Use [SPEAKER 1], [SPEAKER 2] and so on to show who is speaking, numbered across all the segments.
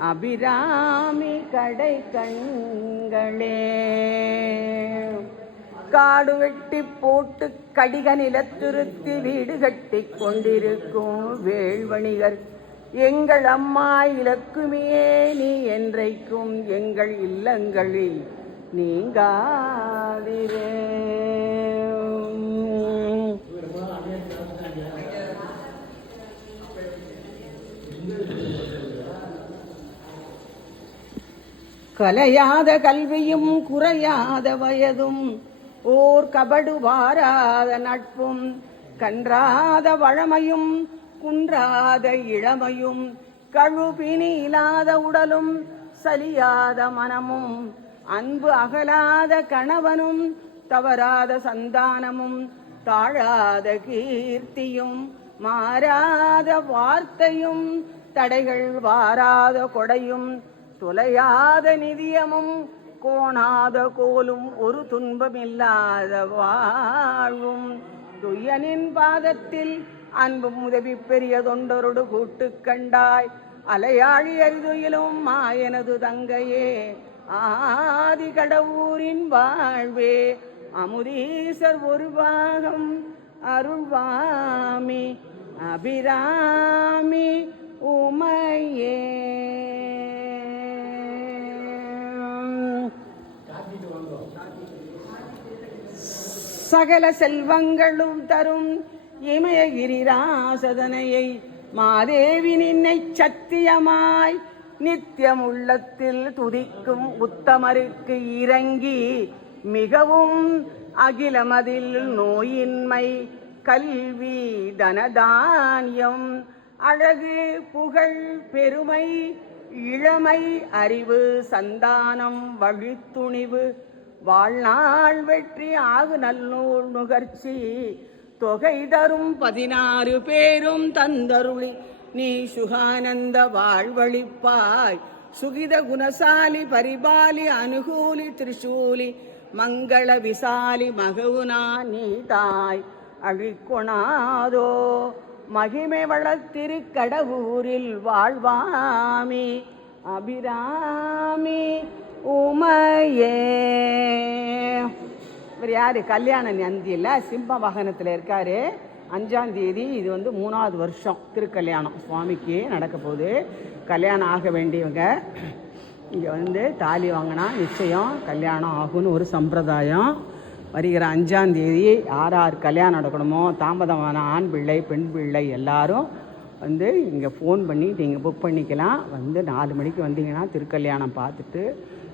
[SPEAKER 1] அபிராமி கடை கண்களே. காடு வெட்டி போட்டு கடிக நிலத்துருத்தி வீடு கட்டி கொண்டிருக்கும் வேள்வணிகர் எங்கள் அம்மா இலக்குமியே நீ என்றைக்கும் எங்கள் இல்லங்களில் நீங்காதிரே. கலையாத கல்வியும் குறையாத வயதும் ஓர் கபடு வாராத நட்பும் கன்றாத வழமையும் குன்றாத இளமையும் கழுபினி இல்லாத உடலும் சலியாத மனமும் அன்பு அகலாத கணவனும் தவறாத சந்தானமும் தாழாத கீர்த்தியும் மாறாத வார்த்தையும் தடைகள் வாராத கொடையும் தொலையாத நிதியமும் கோணாத கோலும் ஒரு துன்பமில்லாத வாழும் துய்யனின் பாதத்தில் அன்பும் உதவி பெரிய தொண்டரோடு கூட்டு கண்டாய். அலையாழி அரிதுயிலும் மாயனது தங்கையே ஆதி கடவுரின் வாழ்வே. அமுதீசர் ஒரு பாகம் அருள்வாமி அபிராமி உமையே. சகல செல்வங்களும் தரும் இமயகிரிராசதனையை மாதேவி நின்னை சத்தியமாய் நித்தியம் உள்ளத்தில் துதிக்கும் உத்தமருக்கு இறங்கி மிகவும் அகிலமதில் நோயின்மை கல்வி தனதானியம் அழகு புகழ் பெருமை இளமை அறிவு சந்தானம் வழித்துணிவு வாழ்நாள் வெற்றி ஆகு நல்லூர் நுகர்ச்சி. தொகை தரும் பதினாறு பேரும் தந்தருளி. நீ சுகானந்த வாழ்வழிப்பாய். சுகித குணசாலி பரிபாலி அனுகூலி திரிசூலி. மங்கள விசாலி மகவுனா நீ தாய். அழிக்கொணாதோ மகிமை வளத்திருக்கடவூரில் வாழ்வாமி. அபிராமி. உமையே. இவர் யார்? கல்யாண நந்தியில் சிம்ம வாகனத்தில் இருக்காரு. அஞ்சாம் தேதி இது வந்து மூணாவது வருஷம் திருக்கல்யாணம் சுவாமிக்கு நடக்க போகுது. கல்யாணம் ஆக வேண்டியவங்க இங்கே வந்து தாலி வாங்கினா நிச்சயம் கல்யாணம் ஆகும்னு ஒரு சம்பிரதாயம். வருகிற அஞ்சாம் தேதி யார் யார் கல்யாணம் நடக்கணுமோ தாமதமான ஆண் பிள்ளை பெண் பிள்ளை எல்லாரும் வந்து இங்கே ஃபோன் பண்ணி நீங்கள் புக் பண்ணிக்கலாம். வந்து நாலு மணிக்கு வந்தீங்கன்னா திருக்கல்யாணம் பார்த்துட்டு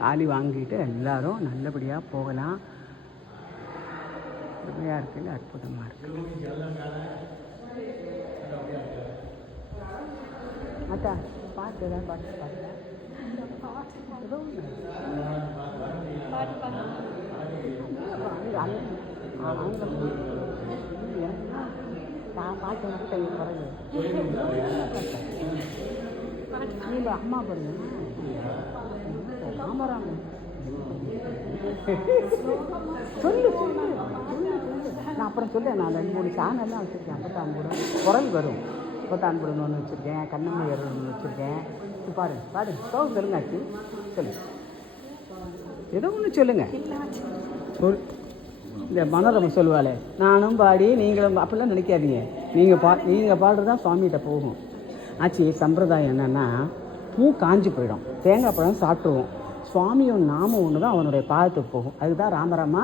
[SPEAKER 1] தாலி வாங்கிட்டு எல்லாரும் நல்லபடியாக போகலாம். அருமையாக இருக்குல்ல அற்புதமாக இருக்கு. அத்தா பாட்டு ஏதாவது பாட்டு பாட்டு ஏதோ பாட்டு மட்டும் கையில் குறைவு நீங்க அம்மா பாருங்க ராமராமன் சொல்லு சொல்லு நான் அப்புறம் சொல்லேன் நான் ரெண்டு மூணு சேனல்லாம் வச்சுருக்கேன் அப்பத்தான் கூட குரல் வரும் அப்பத்தான் கூட ஒன்று வச்சுருக்கேன் கண்ணம்மை ஒன்று வச்சுருக்கேன் இது பாரு பாரு சோ சொல்லுங்க ஆச்சு சொல்லு ஏதோ ஒன்று சொல்லுங்க சொல் இந்த மனோரம சொல்லுவாளே நானும் பாடி நீங்களும் அப்படிலாம் நினைக்காதீங்க நீங்கள் பா நீங்கள் பாடுறது தான் சுவாமிகிட்ட போகும். ஆச்சி சம்பிரதாயம் என்னென்னா பூ காஞ்சி போயிடும். தேங்காய் பழம் சாப்பிட்ருவோம் சுவாமியும் நாமம் ஒன்று தான் அவனுடைய பாதத்துக்கு போகும். அதுதான் ராமராமா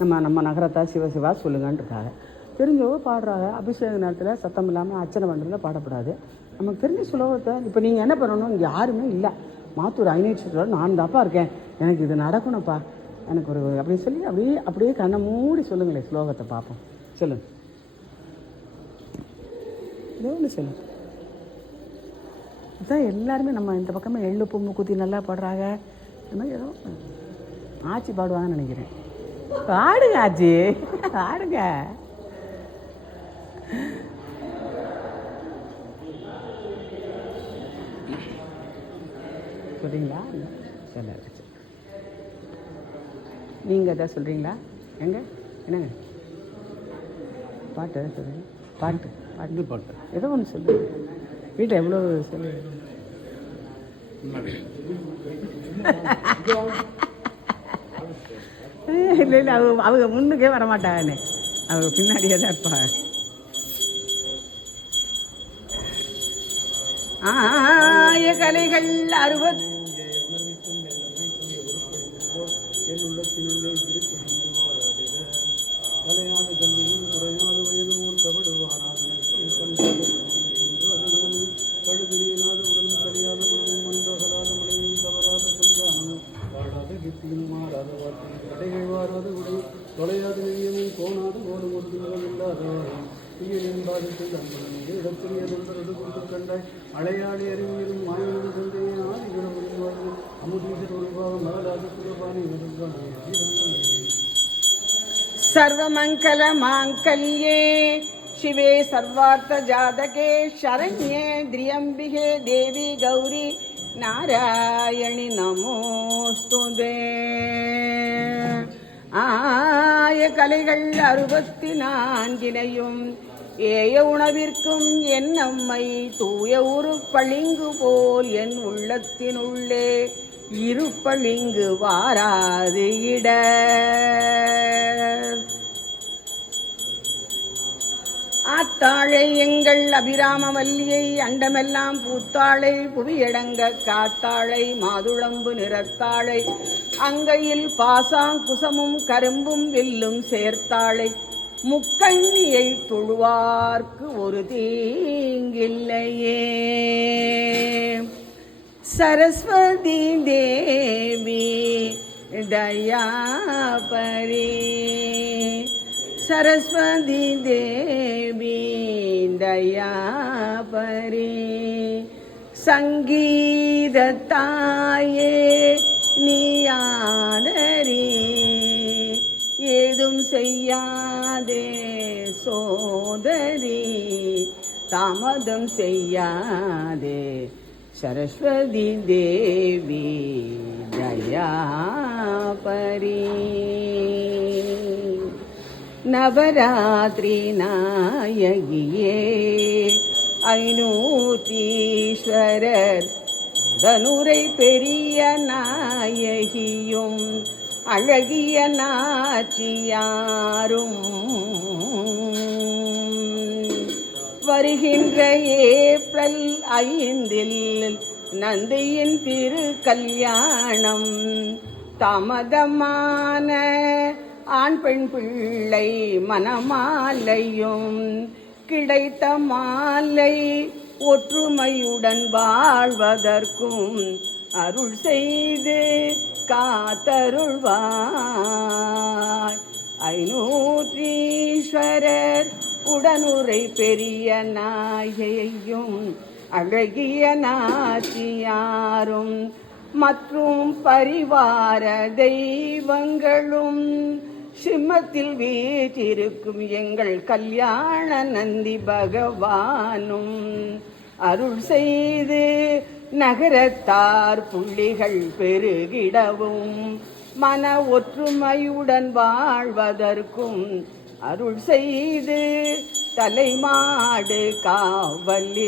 [SPEAKER 1] நம்ம நம்ம நகரத்தை சிவசிவா சொல்லுங்கன்றிருக்காங்க தெரிஞ்சவோ பாடுறாங்க. அபிஷேக நேரத்தில் சத்தம் இல்லாமல் அர்ச்சனை பண்ணுறதுல பாடக்கூடாது நமக்கு தெரிஞ்ச சுலபத்தை இப்போ நீங்கள் என்ன பண்ணணும்? இங்கே யாருமே இல்லை. மாத்தூர் ஐநூற்றி நான் தாப்பா இருக்கேன். எனக்கு இது நடக்கணும்ப்பா. எனக்கு ஒரு அப்படின்னு சொல்லி அப்படியே அப்படியே கண்ணை மூடி சொல்லுங்களேன் ஸ்லோகத்தை பார்ப்போம். சொல்லுங்கள் ஒன்று சொல்லுங்க அதான் எல்லாருமே நம்ம இந்த பக்கமே எள்ளு பொம்மு குத்தி நல்லா பாடுறாங்க. இந்த மாதிரி ஏதோ ஆச்சி பாடுவாங்கன்னு நினைக்கிறேன். ஆடுங்க ஆச்சி. ஆடுங்க சொல்கிறீங்களா சொல்ல நீங்கள் எதாவது சொல்கிறீங்களா எங்க? என்னங்க? பாட்டு எதாவது சொல்லுங்க பாட்டு. பாட்டு ஏதோ ஒன்று சொல்லு. வீட்டில் எவ்வளோ சொல்லு இல்லை இல்லை அவங்க அவங்க முன்னுக்கே வர மாட்டாங்கன்னு அவங்க பின்னாடியே தான் இருப்பாங்க. ஆய கலைகள் அறுபத்
[SPEAKER 2] என் உள்ளத்தினுள்ளே தலையாத கல்வியும் குறையாத தொலையாத நெய்யமும் கோணாத ஓடும் ஒரு துன்பம் இல்லாத வாரம் தீயின் பாதத்தில் அன்புடன் இடத்திலே தொண்டரது கொண்டு கண்டாய் அலையாடி அறிவியலும் மாயனும் தந்தையை ஆதிவிட முடிவார்கள் அமுதீசர் உருவாக மரலாத சுரபாணி நெடுங்கானே
[SPEAKER 1] सर्वमङ्गल माङ्गल्ये शिवे सर्वार्थजातके शरण्ये द्र्यम्बिके देवी गौरी नारायणि नमोऽस्तु ते ஆய கலைகள் அறுபத்தி நான்கினையும் ஏய உணவிற்கும் என் நம்மை தூய உரு பளிங்கு போல் என் உள்ளத்தினுள்ளே இருப்பளிங்கு வாராது இட. ஆத்தாழை எங்கள் அபிராம வல்லியை அண்டமெல்லாம் பூத்தாழை புவியடங்க காத்தாழை மாதுளம்பு நிறத்தாழை அங்கையில் பாசாங்குசமும் கரும்பும் வில்லும் சேர்த்தாளை முக்கண்ணியை தொழுவார்க்கு ஒரு தீங்கில்லையே. சரஸ்வதி தேவி தயாபரி. சரஸ்வதி தேவி தயாபரி. சங்கீதத்தாயே நீயாதரே ஏதும் செய்யாதே சோதரி தாமதம் செய்யாதே சரஸ்வதி தேவி தயாபரி. நவராத்திரி நாயகியே ஐநூத்தீஸ்வரர் தனுரை பெரிய நாயகியும் அழகிய நாச்சியாரும் வருகின்ற ஏப்ரல் ஐந்தில் நந்தியின் திரு கல்யாணம் தாமதமான ஆண் பெண் பிள்ளை மனமாலையும் கிடைத்த மாலை ஒற்றுமையுடன் வாழ்வதற்கும் அருள் செய்து காத்தருள்வாய். ஐநூற்றீஸ்வரர் உடனுரை பெரிய நாயையும் அழகிய நாச்சியாரும் மற்றும் பரிவார தெய்வங்களும் சிம்மத்தில் வீற்றிருக்கும் எங்கள் கல்யாண நந்தி பகவானும் அருள் செய்து நகரத்தார் புள்ளிகள் பெருகிடவும் மன ஒற்றுமையுடன் வாழ்வதற்கும் அருள் செய்து தலைமாடு காவலிருப்பாய்.